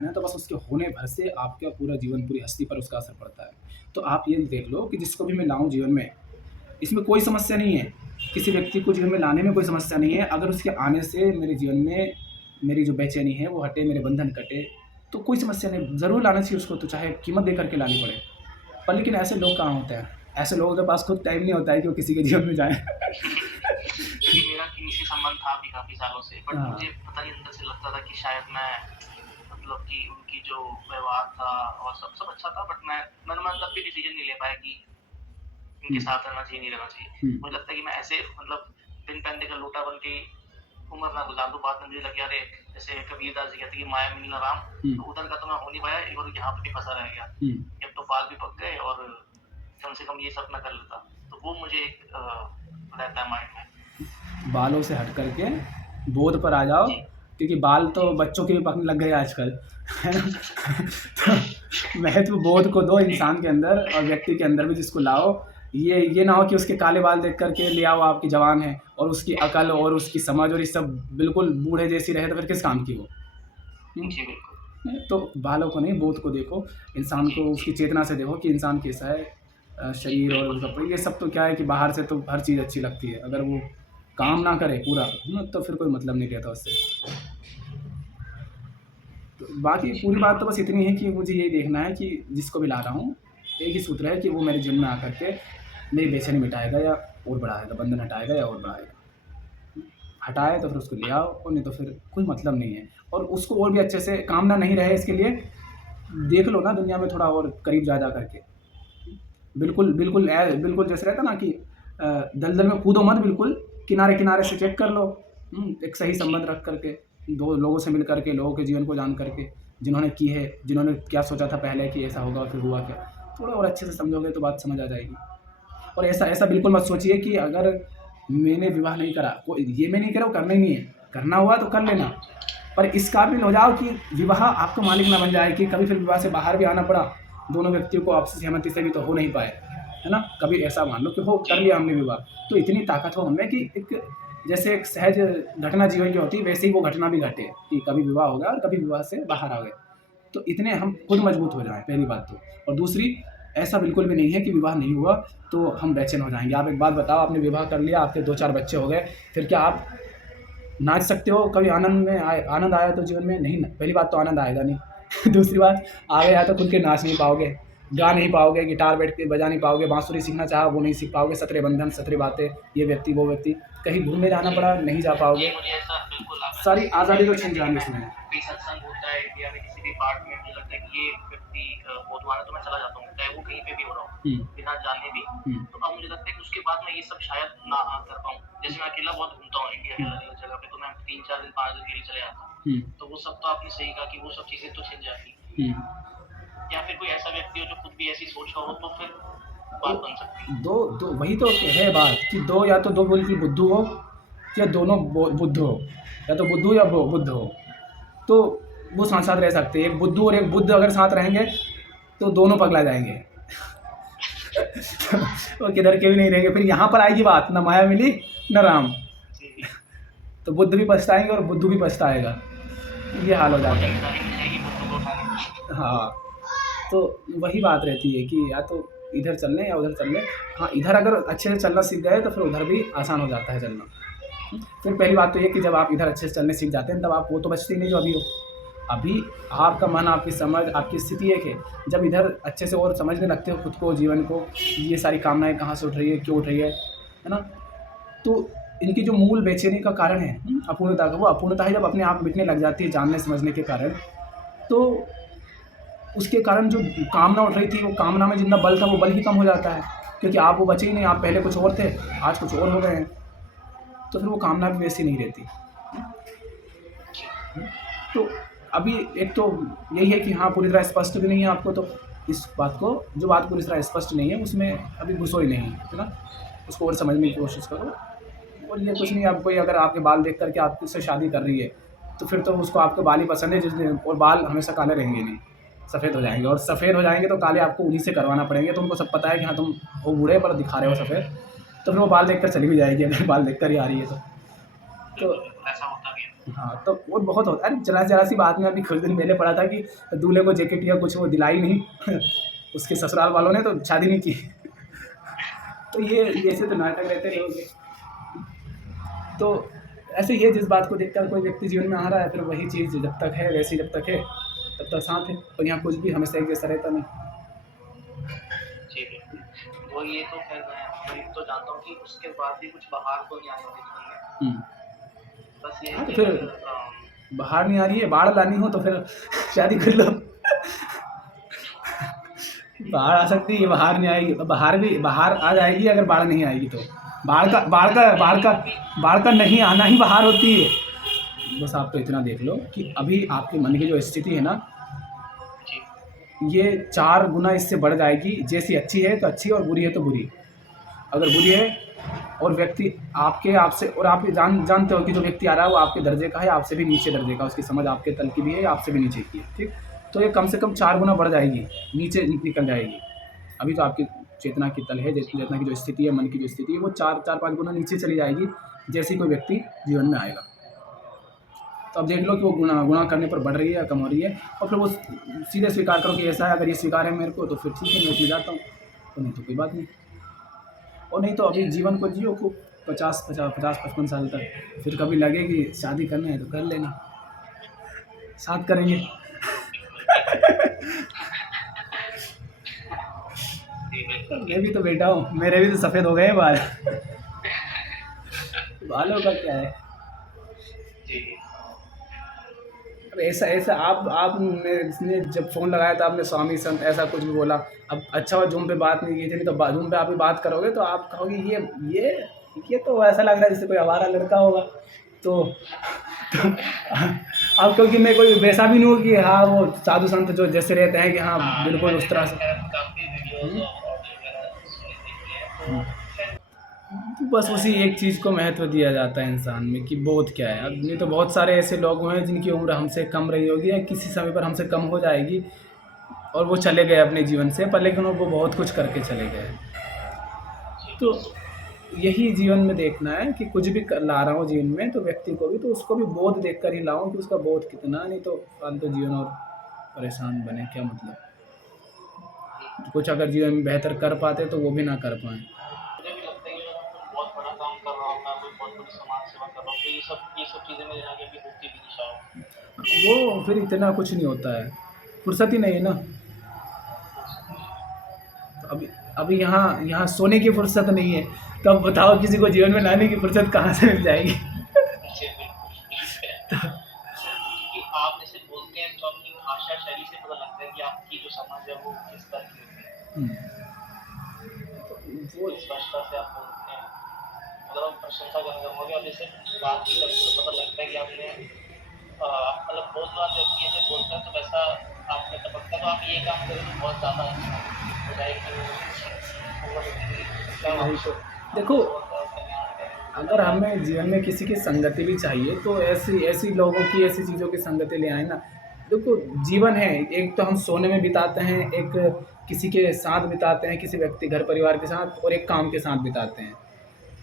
है तो बस उसके होने भर से आपका पूरा जीवन, पूरी हस्ती पर उसका असर पड़ता है। तो आप ये देख लो कि जिसको भी मैं लाऊँ जीवन में, इसमें कोई समस्या नहीं है। किसी व्यक्ति को जीवन में लाने में कोई समस्या नहीं है। अगर उसके आने से मेरे जीवन में मेरी जो बेचैनी है वो हटे, मेरे बंधन कटे, तो कोई समस्या नहीं। ज़रूर लाना चाहिए उसको, तो चाहे कीमत दे कर के लानी पड़े। पर लेकिन ऐसे लोग कहाँ होते हैं? ऐसे लोगों के पास खुद टाइम नहीं होता है कि वो किसी के जीवन में जाएँ। क्योंकि मेरा किन्हीं से संबंध था भी काफ़ी सालों से, बट हाँ, मुझे पता नहीं अंदर से लगता था कि शायद मैं मतलब कि उनकी जो व्यवहार था और सब सब अच्छा था, बट मैंने तब भी डिसीजन नहीं ले पाया कि इनके हुँ, साथ रहना चाहिए, नहीं रहना चाहिए। हुँ, मुझे लगता है कि मैं ऐसे मतलब बिन पहनने का लोटा बन के उम्र ना गुजार दूँ। बाद में मुझे लगे अरे जैसे कबीरदास जी कहते हैं कि माया मिली ना राम, हुँ, तो उधर का तो मैं हो नहीं पाया और यहाँ पे भी फँसा रह गया। हुँ। अब तो बाल भी पक गए और कम से कम ये सब ना कर लेता। तो वो मुझे एक रहता है माइंड में। बालों से हट करके बोध पर आ जाओ, जी, क्योंकि बाल जी, तो जी। बच्चों के भी पकने लग गए आजकल, है ना? तो महत्व बोध को दो जी, इंसान के अंदर और व्यक्ति के अंदर भी, जिसको लाओ। ये ना हो कि उसके काले बाल देख कर के ले आओ आपकी जवान है, और उसकी अकल और उसकी समझ और ये सब बिल्कुल बूढ़े जैसी रहे, तो फिर किस काम की वो? हुँ। जी बिल्कुल। तो बालों को नहीं, बोध को देखो, इंसान जी, को जी। उसकी चेतना से देखो कि इंसान कैसा है। जी, शरीर और बिल्कुल, उसका बिल्कुल। ये सब तो क्या है कि बाहर से तो हर चीज़ अच्छी लगती है। अगर वो जी, काम जी। ना करे पूरा, तो फिर कोई मतलब नहीं रहता उससे। तो बाकी जी, पूरी बात तो बिल्कुल। बस इतनी है कि मुझे यही देखना है कि जिसको भी ला रहा हूँ, एक ही सूत्र है कि वो मेरे जीवन में आकर के मेरी बेचैनी मिटाएगा या और बढ़ाएगा, बंधन हटाएगा या और बढ़ाएगा। हटाए तो फिर उसको ले आओ, और नहीं तो फिर कोई मतलब नहीं है। और उसको और भी अच्छे से कामना नहीं रहे इसके लिए, देख लो ना दुनिया में थोड़ा और करीब जा करके। बिल्कुल बिल्कुल बिल्कुल जैसे रहता ना कि दलदल में कूदो मत बिल्कुल, किनारे किनारे से चेक कर लो। एक सही जी, संबंध रख करके, दो लोगों से मिल करके, लोगों के जीवन को जान करके, जिन्होंने की है, जिन्होंने क्या सोचा था पहले कि ऐसा होगा और फिर हुआ क्या, थोड़ा और अच्छे से समझोगे तो बात समझ आ जाएगी। और ऐसा ऐसा बिल्कुल मत सोचिए कि अगर मैंने विवाह नहीं करा, कोई ये मैं नहीं कह रहा हूँ, करना ही नहीं है, करना हुआ तो कर हाँ जी, लेना। हाँ जी। पर इस काबिल हो जाओ कि विवाह आपका मालिक ना बन जाए, कि कभी फिर विवाह से बाहर भी आना पड़ा, दोनों व्यक्तियों को आपसी सहमति से भी तो हो नहीं पाए, है ना? कभी ऐसा मान लो कि हो कर जी, लिया हमने विवाह, तो इतनी ताकत हो हमें कि एक जैसे एक सहज घटना जीवन की होती है, वैसे ही वो घटना भी घटे कि कभी विवाह हो गया और कभी विवाह से बाहर आ गए। तो इतने हम खुद जी, मजबूत हो जाएँ, पहली बात तो। और दूसरी, ऐसा बिल्कुल भी नहीं है कि विवाह नहीं हुआ तो हम बेचैन हो जाएँगे। आप एक बात बताओ, आपने विवाह कर लिया, आपके 2-4 बच्चे हो गए, फिर क्या आप नाच सकते हो? कभी आनंद आया तो जीवन में? नहीं न, पहली बात तो आनंद आएगा नहीं। दूसरी बात, आ गया तो खुल के नाच नहीं पाओगे, गा नहीं पाओगे, गिटार बैठ के बजा नहीं पाओगे, बाँसुरी सीखना चाहा वो नहीं सीख पाओगे, सतरे बंधन, सतरे बातें, ये व्यक्ति, वो व्यक्ति। कहीं घूमने जाना जी। पड़ा, नहीं जा जी, पाओगे। मुझे ऐसा बिल्कुल आपने सारी जैसे आज़ादी तो मैं छिन कहते हैं कि जाएँगी मैं इसमें। कहीं सत्संग होता है इंडिया में किसी भी पार्ट में, मुझे लगता है कि ये व्यक्ति बोधवान है, तो मैं चला जाता हूँ, चाहे वो कहीं पे भी हो रहा हुँ, हो, बिना जाने भी। हुँ, तो अब मुझे लगता है कि उसके बाद मैं ये सब शायद ना कर पाऊँ। जैसे मैं अकेला बहुत घूमता हूँ इंडिया के हुँ, अलग-अलग जगह पे, तो मैं 3-4 दिन, 5 दिन के लिए चले जाता हूँ। हुँ, तो वो सब तो आपने सही कहा कि वो सब चीज़ें तो छिन जाएँगी। हुँ। या फिर कोई ऐसा व्यक्ति हो जो खुद भी ऐसी सोच का हो, तो फिर तो बात बन सकती है। दो दो वही तो है बात कि दो, या तो दो बिल्कुल बुद्धू हो, या दोनों बुद्ध हो, या तो बुद्धू या बुद्ध हो, तो वो साथ साथ रह सकते हैं। एक बुद्धू और एक बुद्ध अगर साथ रहेंगे तो दोनों पगला जाएंगे। वो किधर के भी नहीं रहेंगे। फिर यहाँ पर आएगी बात, न माया मिली न राम। जी, तो बुद्ध भी पछताएंगे और बुद्धू भी पछताएगा। ये हाल हो बहुत जाता है। ज़िम्मेदारी मिल जाएगी बुद्धू को उठाने की। हाँ, तो वही बात रहती है कि या तो इधर चल लें या उधर चल लें। हाँ, इधर अगर अच्छे से चलना सीख गए तो फिर उधर भी आसान हो जाता है चलना। फिर पहली बात तो ये कि जब आप इधर अच्छे से चलने सीख जाते हैं, तब आप वो तो बचते ही नहीं जो अभी हो। अभी आपका मन, आपकी समझ, आपकी स्थिति एक है। जब इधर अच्छे से और समझने लगते हो खुद को, जीवन को, ये सारी कामनाएँ कहाँ से उठ रही है, क्यों उठ रही है ना? तो इनकी जो मूल बेचैनी का कारण है, अपूर्णता का, वो अपूर्णता ही जब अपने आप मिटने लग जाती है जानने समझने के कारण, तो उसके कारण जो कामना उठ रही थी, वो कामना में जितना बल था, वो बल ही कम हो जाता है। क्योंकि आप वो बचे ही नहीं, आप पहले कुछ और थे, आज कुछ और हो गए हैं। तो फिर वो कामना भी वैसी नहीं रहती। जी, तो अभी एक तो यही है कि हाँ, पूरी तरह स्पष्ट भी नहीं है आपको, तो इस बात को, जो बात पूरी तरह स्पष्ट नहीं है उसमें अभी घुसो ही नहीं, है ना? उसको और समझने की कोशिश करो। और ये कुछ जी, नहीं, अब कोई अगर आपके बाल देख कर के आपसे उससे शादी कर रही है, तो फिर तो उसको आपके बाल ही पसंद है जिस दिन, और बाल हमेशा काले रहेंगे नहीं, सफ़ेद हो जाएँगे, और सफ़ेद हो जाएँगे तो काले आपको उन्हीं से करवाना पड़ेंगे। तो उनको सब पता है कि हाँ, तुम हो बूढ़े पर दिखा रहे हो सफ़ेद, तो फिर वो बाल देखकर चली भी जाएगी, अगर बाल देखकर ही आ रही है तो। तो बिल्कुल, बिल्कुल, ऐसा होता भी है। हाँ, तो वो बहुत होता है। अरे ज़रा-ज़रा सी बात में अभी कुछ दिन पहले पढ़ा था कि दूल्हे को जैकेट या कुछ वो दिलाई नहीं उसके ससुराल वालों ने तो शादी नहीं की। तो ये ऐसे तो नाटक रहते हैं लोगों के। तो ऐसे ही है, जिस बात को देखकर कोई व्यक्ति जीवन में आ रहा है, फिर वही चीज़ जब तक है वैसी जब तक है, तब तक साथ है। और यहाँ कुछ भी हमेशा एक जैसा रहता नहीं। जी, बिल्कुल। वो ये तो ख़ैर मैं तो जानता हूँ कि उसके बाद भी कुछ बहार तो नहीं आई होगी जीवन में। हुँ। बस ये है हाँ, तो कि फिर अगर बाहर नहीं आ रही है, बाढ़ लानी हो तो फिर शादी कर लो। बाढ़ आ सकती है, बाहर नहीं आएगी। बाहर आ जाएगी अगर बाढ़ नहीं आएगी तो। बाढ़ का नहीं आना ही बाहर होती है। बस आप तो इतना देख लो कि अभी आपके मन की जो स्थिति है ना, जी, ये 4 गुना इससे बढ़ जाएगी। जैसी अच्छी है तो अच्छी और बुरी है तो बुरी। अगर बुरी है और व्यक्ति आपसे और आप ये जानते हो कि जो व्यक्ति आ रहा है वो आपके दर्जे का है, आपसे भी नीचे दर्जे का, उसकी समझ आपके तल की भी है, आपसे भी नीचे की है, ठीक? तो ये कम से कम 4 गुना बढ़ जाएगी, नीचे निकल जाएगी। अभी तो आपकी चेतना की तल है, जी, चेतना की जो स्थिति है, मन की जो स्थिति है, वो 4-5 गुना नीचे चली जाएगी, जैसे ही कोई व्यक्ति जीवन में आएगा। तो अब देख लो कि वो गुणा गुणा करने पर बढ़ रही है या कम हो रही है, और फिर वो सीधे स्वीकार करो कि ऐसा है। अगर ये स्वीकार है मेरे को तो फिर ठीक है, मैं इसमें जाता हूँ, तो नहीं तो कोई बात नहीं। और नहीं तो अभी जीवन को जियो खूब 50-55 साल तक। फिर कभी लगे कि शादी करना है तो कर लेना, साथ करेंगे। जी, बिल्कुल, मैं भी तो बेटा हूँ, मेरे भी तो सफ़ेद हो गए हैं बाल। बालों का क्या है। जी, अब ऐसा ऐसा आपने जब फ़ोन लगाया था आपने स्वामी संत ऐसा कुछ भी बोला। अब अच्छा हुआ ज़ूम पे बात नहीं की थी, नहीं तो ज़ूम पे आप भी बात करोगे तो आप कहोगे ये ये तो ऐसा लग रहा है जैसे कोई आवारा लड़का होगा। तो तो अब क्योंकि मैं कोई वैसा भी नहीं हूँ कि हाँ, वो साधु संत जो जैसे रहते हैं कि हाँ, हाँ, बिल्कुल मैंने उस तरह मैंने से। ख़ैर काफ़ी वीडियोज़ हुँ, और ऑडियो वगैरह सुने देखी है, हुँ। तो ख़ैर तो बस उसी एक चीज़ को महत्व दिया जाता है इंसान में कि बोध क्या है। अब नहीं तो बहुत सारे ऐसे लोग हुए हैं जिनकी उम्र हमसे कम रही होगी या किसी समय पर हमसे कम हो जाएगी, और वो चले गए अपने जीवन से, पर लेकिन वो बहुत कुछ करके चले गए। जी, तो बिल्कुल। यही जीवन में देखना है कि कुछ भी ला रहा हूँ जीवन में तो व्यक्ति को भी तो उसको भी बोध देख कर ही लाऊं कि उसका बोध कितना, नहीं तो फालतू जीवन और परेशान बने क्या मतलब। जी, कुछ अगर जीवन में बेहतर कर पाते तो वो भी ना कर पाए। मुझे भी लगता है कि अगर मैं कोई बहुत बड़ा काम कर रहा हूँ, मैं कोई बहुत बड़ी समाज सेवा कर रहा हूँ, तो ये सब चीज़ें मेरे आगे अभी होती भी नहीं शायद। वो फिर इतना कुछ नहीं होता है, फुर्सत ही नहीं है ना। फुर्सत नहीं है। तो अभी यहाँ यहाँ सोने की फुर्सत नहीं है, तो अब बताओ किसी को जीवन में लाने की फुर्सत कहाँ से मिल जाएगी। जी, बिल्कुल, बिल्कुल। तो क्योंकि आप जैसे बोलते हैं तो आपकी भाषा शैली से पता लगता है कि आपकी जो समझ है वो किस तरह की होती है। वो बड़ी स्पष्टता से आप बोलते हैं। मतलब हम प्रशंसा करना चाहूँगा आप जैसे बात भी करते हैं तो पता लगता है कि आपने मतलब बहुत बार व्यक्ति ऐसे बोलता है तो वैसा आप में टपकता है, तो आप ये काम करें तो बहुत ज़्यादा अच्छा हो जाएगा कि मतलब क्या वही तो आपका देखो, बहुत कल्याण करें, अगर धन्यवाद हमें करें। जीवन में किसी की संगति भी चाहिए तो ऐसी ऐसी लोगों की ऐसी चीज़ों की संगति ले आए ना। देखो, जीवन है, एक तो हम सोने में बिताते हैं, एक किसी के साथ बिताते हैं, किसी व्यक्ति घर परिवार के साथ, और एक काम के साथ बिताते हैं।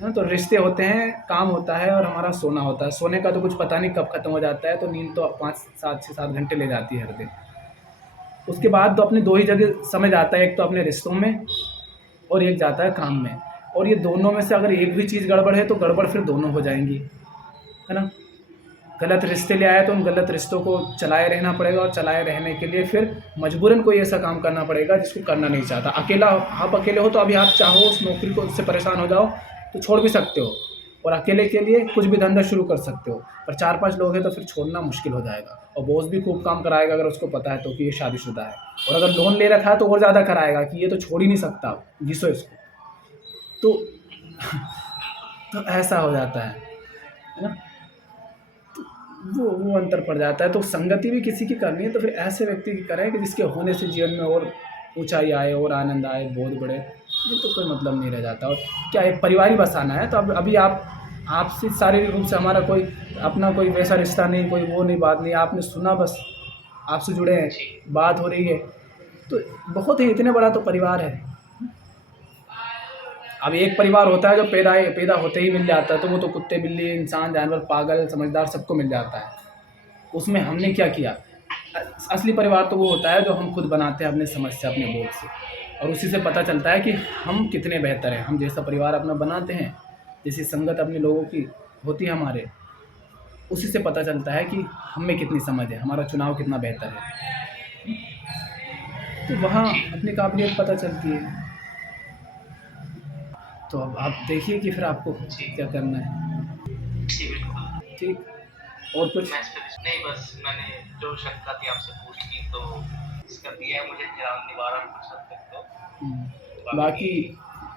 हाँ, तो रिश्ते होते हैं, काम होता है, और हमारा सोना होता है। सोने का तो कुछ पता नहीं कब खत्म हो जाता है, तो नींद तो 5 7 6 7 घंटे ले जाती है हर दिन। उसके बाद तो अपने दो ही जगह समय जाता है, एक तो अपने रिश्तों में और एक जाता है जी, काम में। और ये दोनों में से अगर एक भी चीज़ गड़बड़ है तो गड़बड़ फिर दोनों हो जाएंगी, है ना। गलत जी, रिश्ते ले आए तो उन गलत रिश्तों को चलाए रहना पड़ेगा, और चलाए रहने के लिए फिर मजबूरन कोई ऐसा काम करना पड़ेगा जिसको करना नहीं चाहता। अकेला आप अकेले हो तो अभी आप चाहो उस नौकरी को उससे परेशान हो जाओ तो छोड़ भी सकते हो, और अकेले के लिए कुछ भी धंधा शुरू कर सकते हो। पर 4-5 लोग हैं तो फिर छोड़ना मुश्किल हो जाएगा, और बॉस भी खूब काम कराएगा अगर उसको पता है तो कि ये शादीशुदा है। और अगर लोन ले रखा है तो और ज़्यादा कराएगा कि ये तो छोड़ ही नहीं सकता, घिसो इसको। तो बिल्कुल। तो ऐसा हो जाता है ना। वो अंतर पड़ जाता है। तो संगति भी किसी की करनी है तो फिर ऐसे व्यक्ति की करें कि जिसके होने से जीवन में और ऊंचाई आए और आनंद आए, बोध बढ़े। ये तो कोई मतलब नहीं रह जाता। और क्या है, परिवार ही बसाना है तो अब अभी आप आपसे शारीरिक रूप से हमारा कोई अपना कोई वैसा रिश्ता नहीं, कोई वो नहीं, बात नहीं, आपने सुना बस, आपसे जुड़े हैं, जी, बात हो रही है, तो बहुत ही इतने बड़ा तो परिवार है। अब एक परिवार होता है जो पैदा होते ही मिल जाता है, तो वो तो कुत्ते बिल्ली इंसान जानवर पागल समझदार सबको मिल जाता है। उसमें हमने क्या किया? असली परिवार तो वो होता है जो हम खुद बनाते हैं अपने समझ से, अपने बोझ से, और उसी से पता चलता है कि हम कितने बेहतर हैं। हम जैसा परिवार अपना बनाते हैं, जैसी संगत अपने लोगों की होती है हमारे, उसी से पता चलता है कि हम में कितनी समझ है, हमारा चुनाव कितना बेहतर है। तो वहाँ अपनी काबिलियत पता चलती है। तो अब आप देखिए कि फिर आपको क्या करना है। जी बिल्कुल। ठीक, और कुछ? मैं इस पे नहीं, बस मैंने जो शंका थी आपसे पूछ ली, तो इसका दिया है मुझे निवारण कुछ हद तक तो। बाकी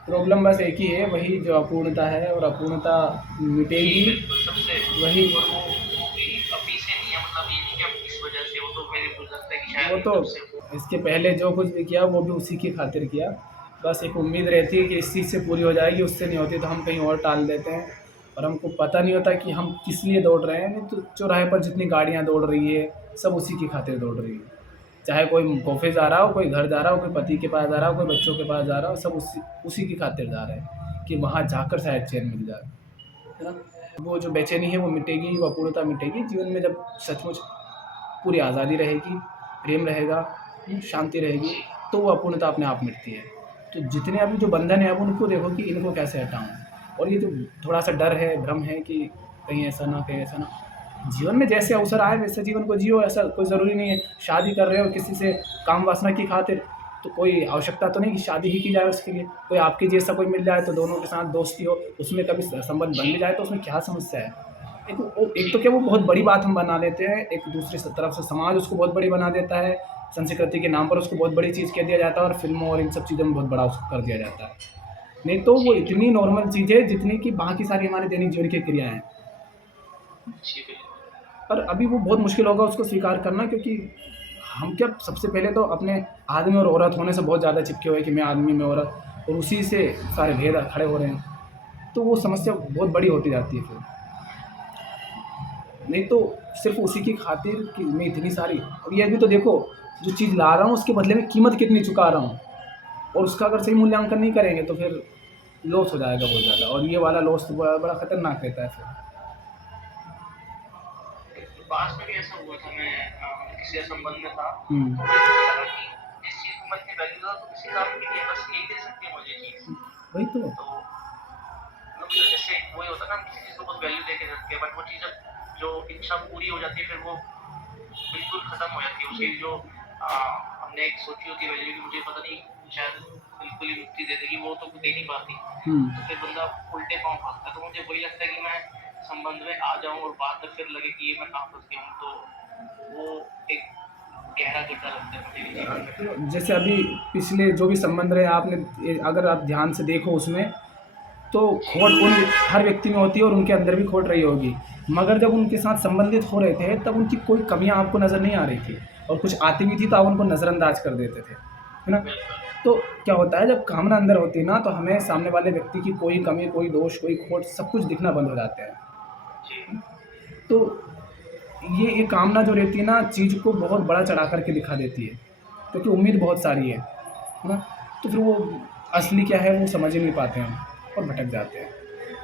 प्रॉब्लम बस एक ही है, वही जो अपूर्णता है, और अपूर्णता मिटेगी सबसे वही। और वो अभी से नहीं है, मतलब ये नहीं कि अब इस वजह से, वो तो मेरे को लगता है कि शायद वो तो इसके पहले जो कुछ भी किया वो भी उसी की खातिर किया। बस एक उम्मीद रहती है कि इस चीज़ से पूरी हो जाएगी, उससे नहीं होती तो हम कहीं और टाल देते हैं, और हमको पता नहीं होता कि हम किस लिए दौड़ रहे हैं। नहीं तो चौराहे पर जितनी गाड़ियाँ दौड़ रही है सब उसी की खातिर दौड़ रही है। चाहे कोई ऑफिस जा रहा हो, कोई घर जा रहा हो, कोई पति के पास जा रहा हो, कोई बच्चों के पास जा रहा हो, सब उसी की खातिर जा रहे हैं कि वहाँ जाकर शायद चैन मिल जाए, है ना। वो जो बेचैनी है वो मिटेगी, वो अपूर्णता मिटेगी जीवन में जब सचमुच पूरी आज़ादी रहेगी, प्रेम रहेगा, शांति रहेगी, तो वो अपूर्णता अपने आप मिटती है। तो जितने अभी जो बंधन है अब उनको देखो कि इनको कैसे हटाऊँ। और ये जो थोड़ा सा डर है, भ्रम है कि कहीं ऐसा ना, कहीं ऐसा ना। जीवन में जैसे अवसर आए वैसे जीवन को जियो, ऐसा कोई ज़रूरी नहीं है। शादी कर रहे हो किसी से काम वासना की खातिर, तो कोई आवश्यकता तो नहीं कि शादी ही की जाए उसके लिए। कोई आपके जैसा कोई मिल जाए तो दोनों के साथ दोस्ती हो, उसमें कभी संबंध बन भी जाए तो उसमें क्या समस्या है। एक तो क्या वो बहुत बड़ी बात हम बना लेते हैं, एक दूसरी तरफ से समाज उसको बहुत बड़ी बना देता है, संस्कृति के नाम पर उसको बहुत बड़ी चीज़ कह दिया जाता है, और फिल्मों और इन सब चीज़ों में बहुत बड़ा उसको कर दिया जाता है। नहीं तो वो इतनी नॉर्मल चीज़ है जितनी कि बाकी सारी हमारे दैनिक जीवन की क्रियाएं हैं। पर अभी वो बहुत मुश्किल होगा उसको स्वीकार करना, क्योंकि हम क्या सबसे पहले तो अपने आदमी और औरत होने से बहुत ज़्यादा चिपके हुए कि मैं आदमी मैं औरत, और उसी से सारे भेद खड़े हो रहे हैं। तो वो समस्या बहुत बड़ी होती जाती है फिर। नहीं तो सिर्फ उसी की खातिर कि मैं इतनी सारी, और ये भी तो देखो जो चीज़ ला रहा हूँ उसके बदले में कीमत कितनी चुका रहा हूँ, और उसका अगर सही मूल्यांकन नहीं करेंगे तो फिर लॉस हो जाएगा बहुत ज़्यादा, और ये वाला लॉस तो बड़ा खतरनाक रहता है फिर। पास में भी ऐसा हुआ था, मैं किसी संबंध में था, जिस चीज को मैं इतनी वैल्यू था तो किसी काम के लिए बस यही दे सकती है मुझे चीज, वही तो जैसे वही होता है ना, हम किसी चीज को बहुत वैल्यू दे के रखते हैं, बट वो चीज जो इच्छा पूरी हो जाती है फिर वो बिल्कुल खत्म हो जाती है। उसकी जो हमने एक सोची होती है वैल्यू की, मुझे पता नहीं शायद बिल्कुल ही मुक्ति दे देगी, वो तो दे नहीं पाती, तो फिर बंदा उल्टे पाँव भागता है। तो मुझे वही लगता है कि मैं संबंध में आ जाऊं और बाद में फिर लगे कि ये मैं कहाँ फंस गया हूँ, तो वो एक गहरा गड्ढा लगता है मुझे जीवन में। जैसे अभी पिछले जो भी संबंध रहे आपने अगर आप ध्यान से देखो उसमें, तो खोट उन हर व्यक्ति में होती है और उनके अंदर भी खोट रही होगी, मगर जब उनके साथ संबंधित हो रहे थे तब उनकी कोई कमियां आपको नज़र नहीं आ रही थी, और कुछ आती भी थी तो आप उनको नज़रअंदाज कर देते थे, है ना। तो क्या होता है जब कामना अंदर होती है ना, तो हमें सामने वाले व्यक्ति की कोई कमी, कोई दोष, कोई खोट सब कुछ दिखना बंद हो जाता है। तो ये कामना जो रहती है ना, चीज़ को बहुत बड़ा चढ़ा करके दिखा देती है, क्योंकि उम्मीद बहुत सारी है ना। तो फिर वो असली क्या है वो समझ ही नहीं पाते हैं और भटक जाते हैं।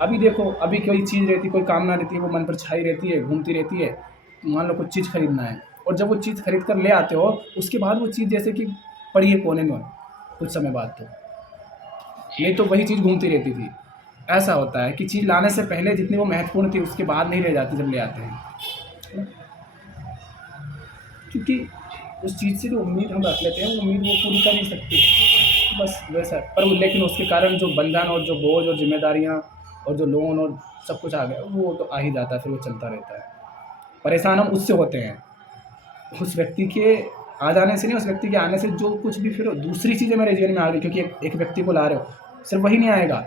अभी देखो, अभी कोई चीज़ रहती है, कोई कामना रहती है, वो मन पर छाई रहती है, घूमती रहती है। मान लो कुछ चीज़ खरीदना है, और जब वो चीज़ खरीद कर ले आते हो उसके बाद वो चीज़ जैसे कि पड़ी है कोने में कुछ समय बाद, तो नहीं तो वही चीज़ घूमती रहती थी। ऐसा होता है कि चीज़ लाने से पहले जितनी वो महत्वपूर्ण थी उसके बाद नहीं रह जाती जब ले आते हैं, क्योंकि उस चीज़ से जो उम्मीद हम रख लेते हैं वो उम्मीद वो पूरी कर नहीं सकती, बस वैसा। पर लेकिन उसके कारण जो बंधन और जो बोझ और जिम्मेदारियाँ और जो लोन और सब कुछ आ गया वो तो आ ही जाता है, फिर वो चलता रहता है। परेशान हम उससे होते हैं, उस व्यक्ति के आ जाने से नहीं, उस व्यक्ति के आने से जो कुछ भी फिर दूसरी चीज़ें मेरे जीवन में आ गई, क्योंकि एक व्यक्ति को ला रहे हो, सिर्फ वही नहीं आएगा,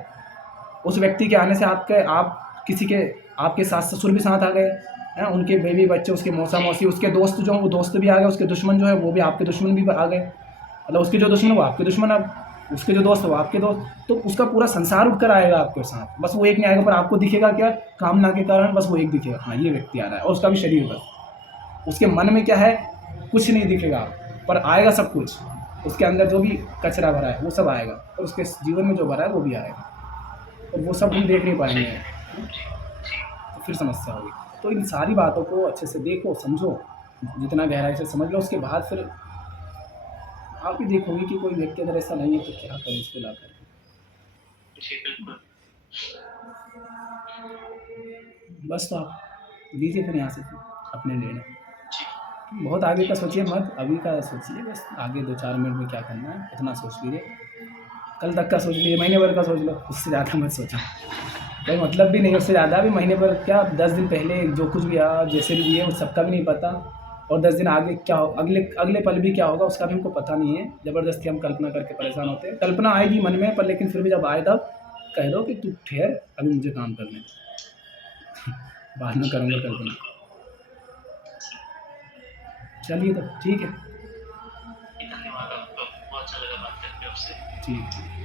उस व्यक्ति के आने से आप किसी के आपके सास ससुर भी साथ आ गए हैं, उनके बेबी बच्चे, उसके मौसा मौसी, उसके दोस्त जो हैं वो दोस्त भी आ गए, उसके दुश्मन जो है वो भी आपके दुश्मन भी आ गए, मतलब उसके जो दुश्मन वो आपके दुश्मन, अब उसके जो दोस्त वो आपके दोस्त, तो उसका पूरा संसार उठ कर आएगा आपके साथ, बस वो एक नहीं आएगा। पर आपको दिखेगा क्या, कामना के कारण बस वो एक दिखेगा, हाँ ये व्यक्ति आ रहा है, और उसका भी शरीर, बस उसके मन में क्या है कुछ नहीं दिखेगा, पर आएगा सब कुछ, उसके अंदर जो भी कचरा भरा है वो सब आएगा, और उसके जीवन में जो भरा है वो भी आएगा। और वो सब हम देख नहीं पाएंगे, तो फिर समस्या होगी। तो इन सारी बातों को अच्छे से देखो, समझो, जितना गहराई से समझ लो, उसके बाद फिर आप ही देखोगे कि कोई व्यक्ति अगर ऐसा नहीं है तो क्या करें इसको ला कर। जी, बिल्कुल। बस तो आप लीजिए फिर यहाँ से फिर अपने निर्णय। जी, बहुत आगे जी, का बहुत सोचिए शुक्रिया। मत, अभी का सोचिए बस, आगे 2-4 मिनट में क्या करना है इतना सोच लीजिए। कल तक का सोच लीजिए, महीने भर का सोच लो, उससे ज़्यादा मत सोचो। कोई मतलब भी नहीं है उससे ज़्यादा, अभी महीने भर क्या, 10 दिन पहले जो कुछ भी रहा, जैसे भी दिए, उस सबका भी नहीं पता। और 10 दिन आगे क्या हो, अगले अगले पल भी क्या होगा उसका भी हमको पता नहीं है। ज़बरदस्ती हम कल्पना करके परेशान होते हैं। कल्पना आएगी मन में, पर लेकिन फिर भी जब आए तब कह दो कि तू ठहर, अभी मुझे काम करने दे, बाद में जी, करूँगा बिल्कुल, कल्पना। बिल्कुल। चलिए तब ठीक है। जी, धन्यवाद आपका। बहुत अच्छा लगा बात करके आपसे। ठीक।